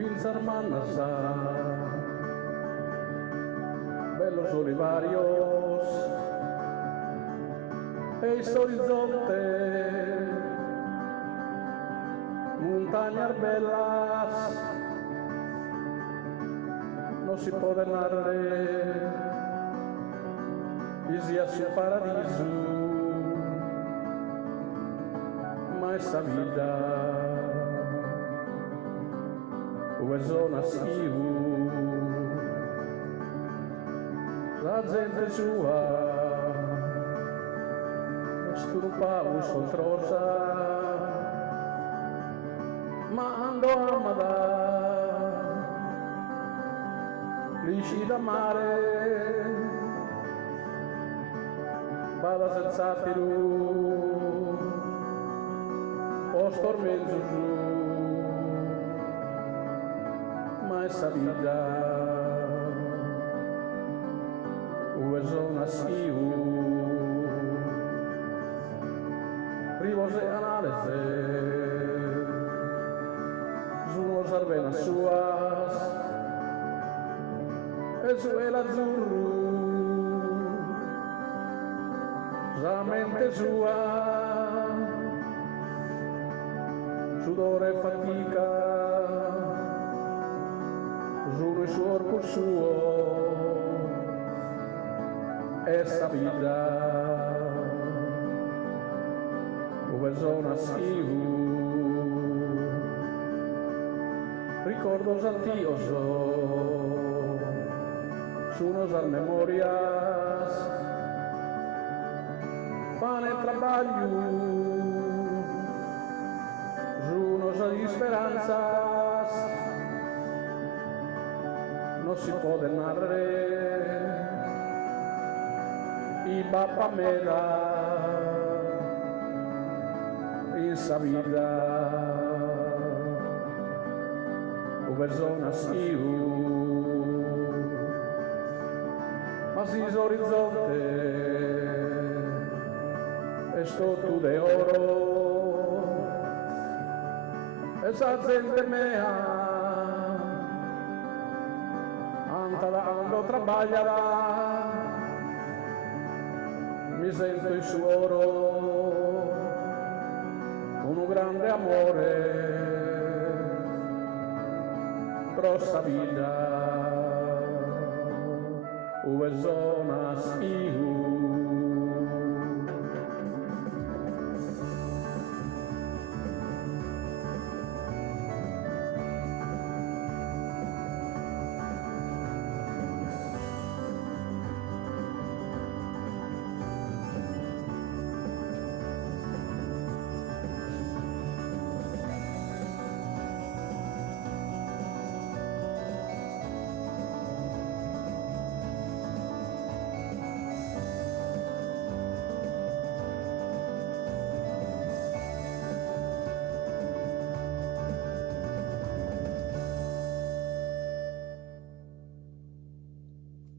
fins hermanas bellos olivarios eis horizonte montañas bellas no se puede narrar isia su paradiso ma essa vida o zona schivo la gente sua sturpavus controsa ma andò amada lisci da mare vada senza più o stormento giù ma essa vida o zona schivo rivose analese sono sarvenas suas e su el azzurro la mente sua sudore e fatica giuro il suo corpo suo essa vida o zona schivo ricordos antioso sono as memorias pane e trabalho sono as esperanças não se pode narrar e bapamera essa vida o zona schivo mas esse horizonte è tutto de oro essa gente mea andando trabalhará mi sento il suoro con un grande amore grossa vida o zona schivo